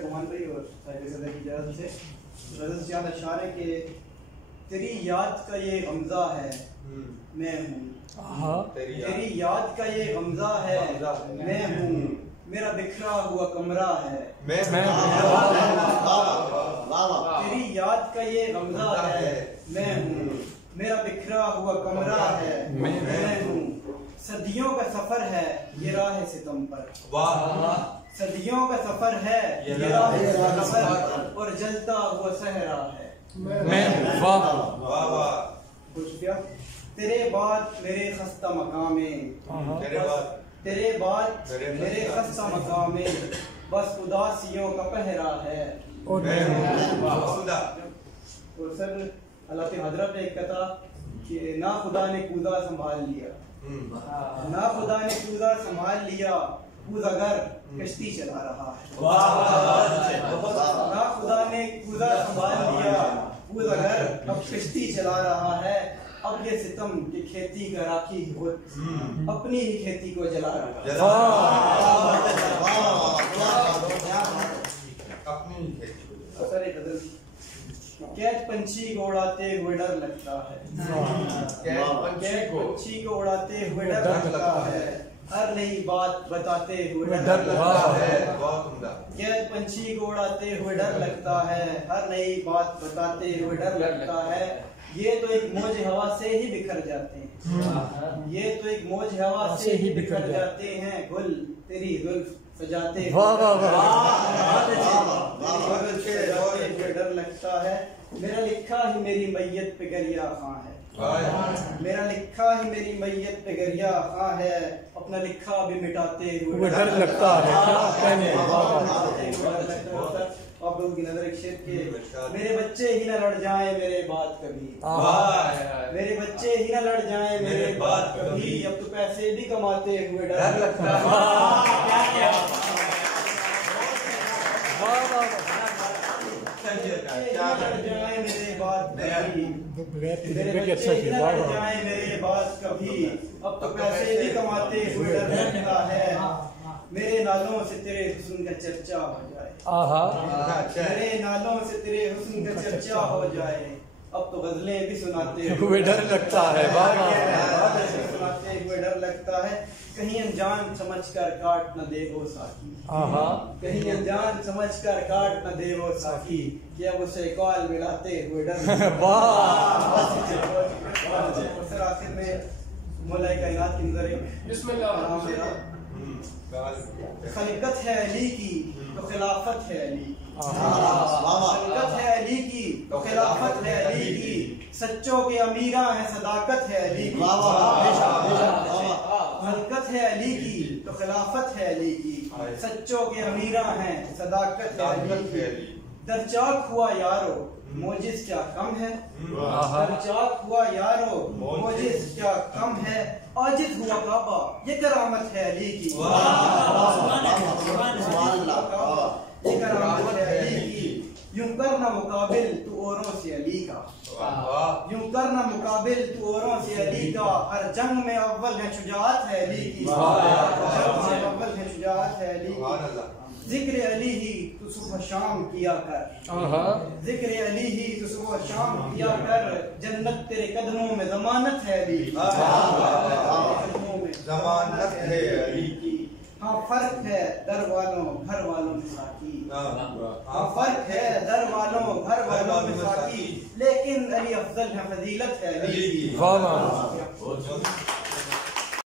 गुमान भाई और साहिब सदर की इजाज़त से रज़ा से याद अशार है कि तेरी याद का ये गमज़ा है मैं हूँ, तेरी याद का ये गमज़ा है मैं हूँ, मेरा बिखरा हुआ कमरा है मैं तेरी याद का ये गमज़ा है मैं हूँ, मेरा बिखरा हुआ कमरा है मैं हूँ, सदियों का सफर है ये राह सितम पर, सदियों का सफर है ये राह सितम पर, और जलता हुआ सहरा है मैं तेरे बाद मेरे खस्ता मकामे, तेरे बाद मेरे खस्ता मकामे, बस उदासियों का पहरा है। और सर अल्लाह के हजरत पे एक कथा कि ना खुदा ने कूदा संभाल लिया, ना खुदा ने कूदा संभाल लिया, कूद अगर कश्ती चला रहा है, ना खुदा ने कूदा संभाल लिया, कूद अगर अब कश्ती चला रहा है, अब ये सितम की खेती का राखी खुद अपनी ही खेती को जला रहा है। कैद पंछी को उड़ाते हुए डर लगता है, कैद पंछी को उड़ाते हुए डर लगता है, हर नई बात बताते हुए डर लगता है, कैद पंछी को उड़ाते हुए डर लगता है, हर नई बात बताते हुए डर लगता है, ये तो एक मौज हवा से ही बिखर जाते हैं, ये तो एक मौज हवा से ही बिखर जाते हैं, गुल तेरी जुल्फ सजाते डर लगता है, मेरा लिखा ही मेरी मैयत पे गरिया खां है, मेरा लिखा ही मेरी मैयत पे गरिया खां है, अपना लिखा भी मिटाते हुए डर लगता है। आप लोगों की नजर एक शेर के, मेरे बच्चे ही न लड़ जाएं मेरे बाद कभी, मेरे बच्चे ही न लड़ जाएं मेरे बाद कभी, अब तो पैसे भी कमाते हुए डर लगता है। मेरे बाद कभी, अब तो पैसे भी कमाते हुए डर लगता है, मेरे नालों से तेरे हुस्न का चर्चा हो जाए, मेरे नालों से तेरे हुस्न का चर्चा हो जाए, अब तो गजलें भी सुनाते हुए डर लगता है, सुनाते हुए डर लगता है, कहीं अनजान समझकर काट न दे वो साकी, कहीं अनजान समझकर काट न दे वो साकी, कि अब उसे कॉल मिलाते हुए डर सर आखिर में मौला कायनात की नजर खलकत है अली की तो खिलाफत है अली की, खलकत है अली की तो खिलाफत है अली की, सच्चों के अमीरा है सदाकत है अली की, खलकत है अली की तो खिलाफत है अली की, सच्चों के अमीरा हैं सदाकत है अली की, दरचाक हुआ यारो मोजिज क्या कम है, दरचाक हुआ यारो मोजिज क्या कम है, आजिज हुआ काबा ये करामत है अली की, ये करामत है अली की, यूं करना मुकाबिल तू औरों से अली का, यूं करना मुकाबिल तू औरों से अली का, हर जंग में अव्वल है शुजाअत है अली की, जंग में अव्वल है शुजाअत है अली की, जिक्र अली ही तू सुबह शाम किया कर, जिक्र अली ही तू सुबह शाम किया कर, जन्नत तेरे कदमों में जमानत है अली, कदमों में जमानत है अली की, हाँ फर्क है दर वालों घर वालों में साकी, हाँ फर्क है दर वालों घर वालों में साकी, लेकिन अली अफजल है फजीलत है अली की।